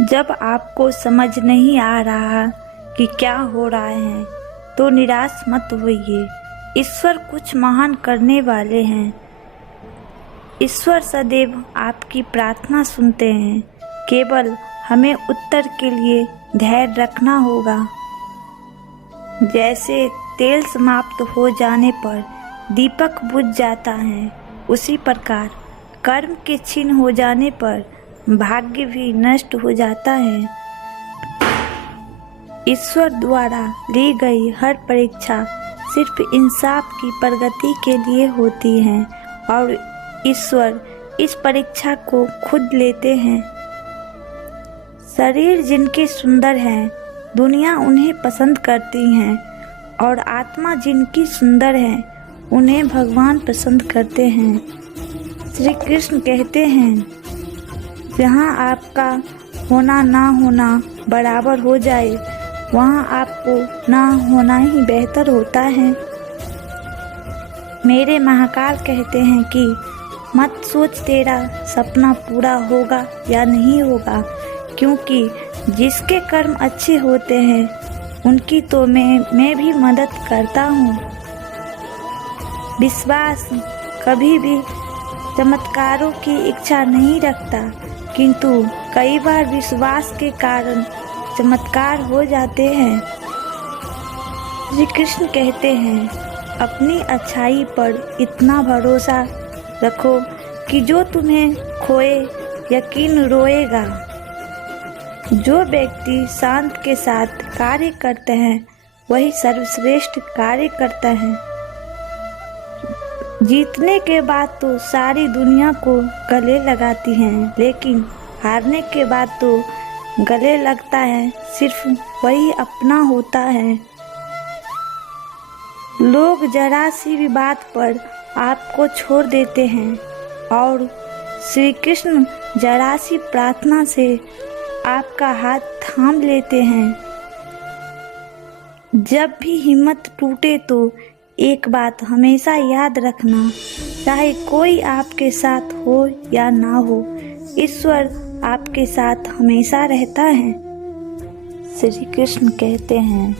जब आपको समझ नहीं आ रहा कि क्या हो रहा है तो निराश मत होइए। ईश्वर कुछ महान करने वाले हैं। ईश्वर सदैव आपकी प्रार्थना सुनते हैं। केवल हमें उत्तर के लिए धैर्य रखना होगा। जैसे तेल समाप्त हो जाने पर दीपक बुझ जाता है, उसी प्रकार कर्म के क्षीण हो जाने पर भाग्य भी नष्ट हो जाता है। ईश्वर द्वारा ली गई हर परीक्षा सिर्फ इंसाफ की प्रगति के लिए होती है और ईश्वर इस परीक्षा को खुद लेते हैं। शरीर जिनके सुंदर है, दुनिया उन्हें पसंद करती है, और आत्मा जिनकी सुंदर है, उन्हें भगवान पसंद करते हैं। श्री कृष्ण कहते हैं, जहाँ आपका होना ना होना बराबर हो जाए, वहाँ आपको ना होना ही बेहतर होता है। मेरे महाकाल कहते हैं कि मत सोच तेरा सपना पूरा होगा या नहीं होगा, क्योंकि जिसके कर्म अच्छे होते हैं उनकी तो मैं भी मदद करता हूँ। विश्वास कभी भी चमत्कारों की इच्छा नहीं रखता, किंतु कई बार विश्वास के कारण चमत्कार हो जाते हैं। श्री कृष्ण कहते हैं, अपनी अच्छाई पर इतना भरोसा रखो कि जो तुम्हें खोए यकीन रोएगा। जो व्यक्ति शांत के साथ कार्य करते हैं वही सर्वश्रेष्ठ कार्य करता है। जीतने के बाद तो सारी दुनिया को गले लगाती हैं, लेकिन हारने के बाद तो गले लगता है सिर्फ वही अपना होता है। लोग जरा सी भी बात पर आपको छोड़ देते हैं और श्री कृष्ण जरा सी प्रार्थना से आपका हाथ थाम लेते हैं। जब भी हिम्मत टूटे तो एक बात हमेशा याद रखना, चाहे कोई आपके साथ हो या ना हो, ईश्वर आपके साथ हमेशा रहता है। श्री कृष्ण कहते हैं,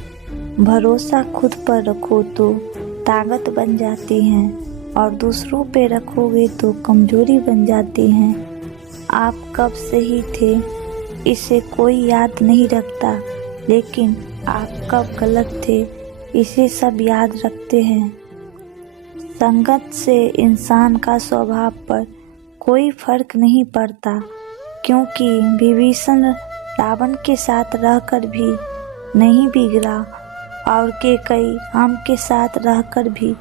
भरोसा खुद पर रखो तो ताकत बन जाती है और दूसरों पे रखोगे तो कमजोरी बन जाती है। आप कब सही थे इसे कोई याद नहीं रखता, लेकिन आप कब गलत थे इसे सब याद रखते हैं। संगत से इंसान का स्वभाव पर कोई फर्क नहीं पड़ता, क्योंकि विभीषण रावण के साथ रहकर भी नहीं बिगड़ा और कैकेयी राम के साथ रहकर भी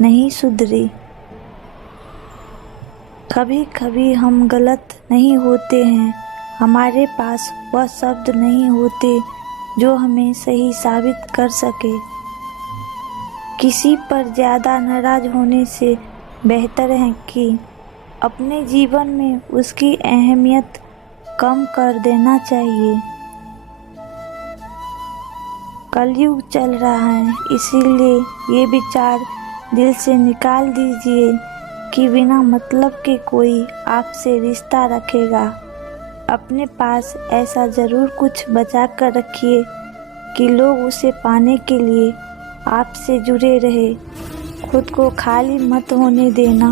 नहीं सुधरी। कभी कभी हम गलत नहीं होते हैं, हमारे पास वह शब्द नहीं होते जो हमें सही साबित कर सके। किसी पर ज़्यादा नाराज होने से बेहतर है कि अपने जीवन में उसकी अहमियत कम कर देना चाहिए। कलयुग चल रहा है, इसीलिए ये विचार दिल से निकाल दीजिए कि बिना मतलब के कोई आपसे रिश्ता रखेगा। अपने पास ऐसा ज़रूर कुछ बचा कर रखिए कि लोग उसे पाने के लिए आपसे जुड़े रहे। खुद को खाली मत होने देना,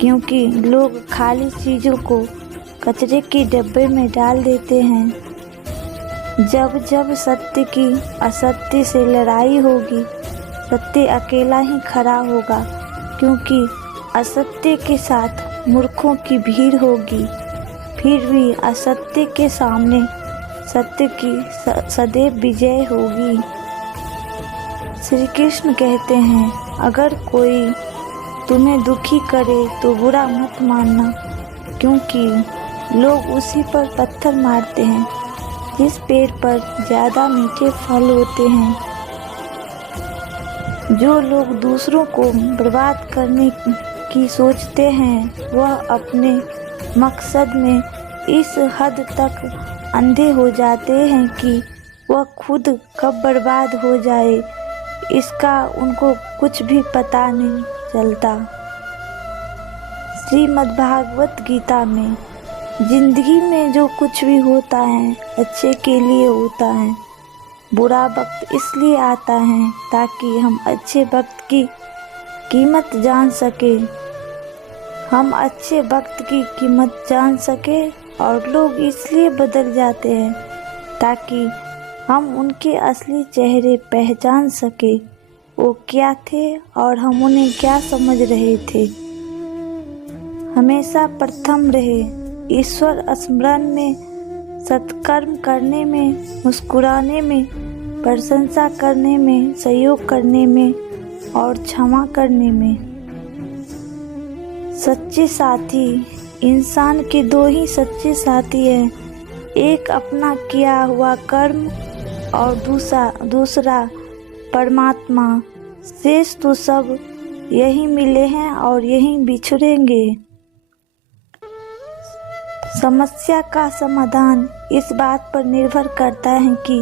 क्योंकि लोग खाली चीज़ों को कचरे के डब्बे में डाल देते हैं। जब जब सत्य की असत्य से लड़ाई होगी, सत्य अकेला ही खड़ा होगा, क्योंकि असत्य के साथ मूर्खों की भीड़ होगी। फिर भी असत्य के सामने सत्य की सदैव विजय होगी। श्री कृष्ण कहते हैं, अगर कोई तुम्हें दुखी करे तो बुरा मत मानना, क्योंकि लोग उसी पर पत्थर मारते हैं जिस पेड़ पर ज़्यादा मीठे फल होते हैं। जो लोग दूसरों को बर्बाद करने की सोचते हैं, वह अपने मकसद में इस हद तक अंधे हो जाते हैं कि वह खुद कब बर्बाद हो जाए इसका उनको कुछ भी पता नहीं चलता। श्रीमद्भागवत गीता में जिंदगी में जो कुछ भी होता है अच्छे के लिए होता है। बुरा वक्त इसलिए आता है ताकि हम अच्छे वक्त की कीमत जान सके। हम अच्छे वक्त की कीमत जान सके और लोग इसलिए बदल जाते हैं ताकि हम उनके असली चेहरे पहचान सके। वो क्या थे और हम उन्हें क्या समझ रहे थे। हमेशा प्रथम रहे ईश्वर स्मरण में, सत्कर्म करने में, मुस्कुराने में, प्रशंसा करने में, सहयोग करने में और क्षमा करने में। सच्चे साथी इंसान के दो ही सच्चे साथी हैं, एक अपना किया हुआ कर्म और दूसरा परमात्मा। शेष तो सब यहीं मिले हैं और यहीं बिछड़ेंगे। समस्या का समाधान इस बात पर निर्भर करता है कि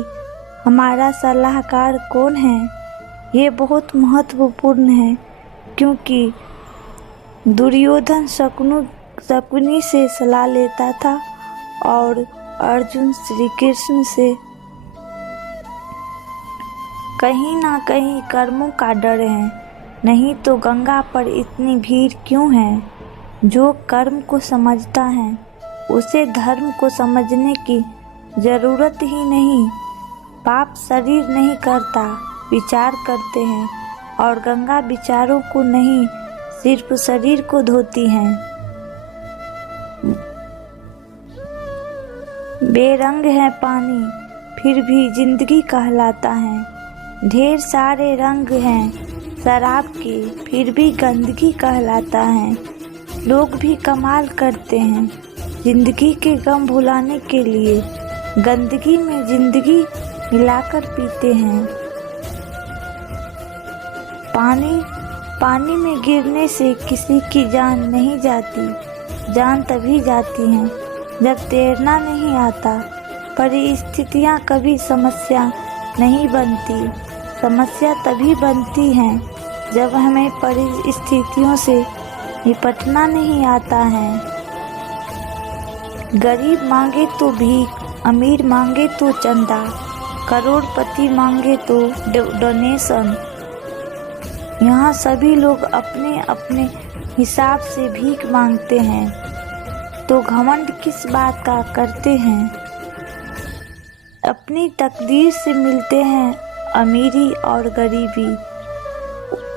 हमारा सलाहकार कौन है। ये बहुत महत्वपूर्ण है क्योंकि दुर्योधन शकुनी से सलाह लेता था और अर्जुन श्री कृष्ण से। कहीं ना कहीं कर्मों का डर है, नहीं तो गंगा पर इतनी भीड़ क्यों है। जो कर्म को समझता है उसे धर्म को समझने की जरूरत ही नहीं। पाप शरीर नहीं करता, विचार करते हैं और गंगा विचारों को नहीं सिर्फ शरीर को धोती हैं। बेरंग है पानी फिर भी जिंदगी कहलाता है। ढेर सारे रंग हैं शराब के फिर भी गंदगी कहलाता है। लोग भी कमाल करते हैं जिंदगी के गम भुलाने के लिए गंदगी में जिंदगी मिलाकर पीते हैं। पानी में गिरने से किसी की जान नहीं जाती। जान तभी जाती है जब तैरना नहीं आता। परिस्थितियाँ कभी समस्या नहीं बनती। समस्या तभी बनती है जब हमें परिस्थितियों से निपटना नहीं आता है। गरीब मांगे तो भीख, अमीर मांगे तो चंदा, करोड़पति मांगे तो डोनेशन। यहाँ सभी लोग अपने अपने हिसाब से भीख मांगते हैं, तो घमंड किस बात का करते हैं। अपनी तकदीर से मिलते हैं अमीरी और गरीबी,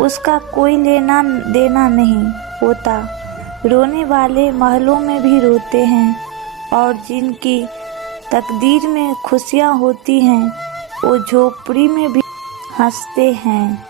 उसका कोई लेना देना नहीं होता। रोने वाले महलों में भी रोते हैं और जिनकी तकदीर में खुशियाँ होती हैं वो झोपड़ी में भी हंसते हैं।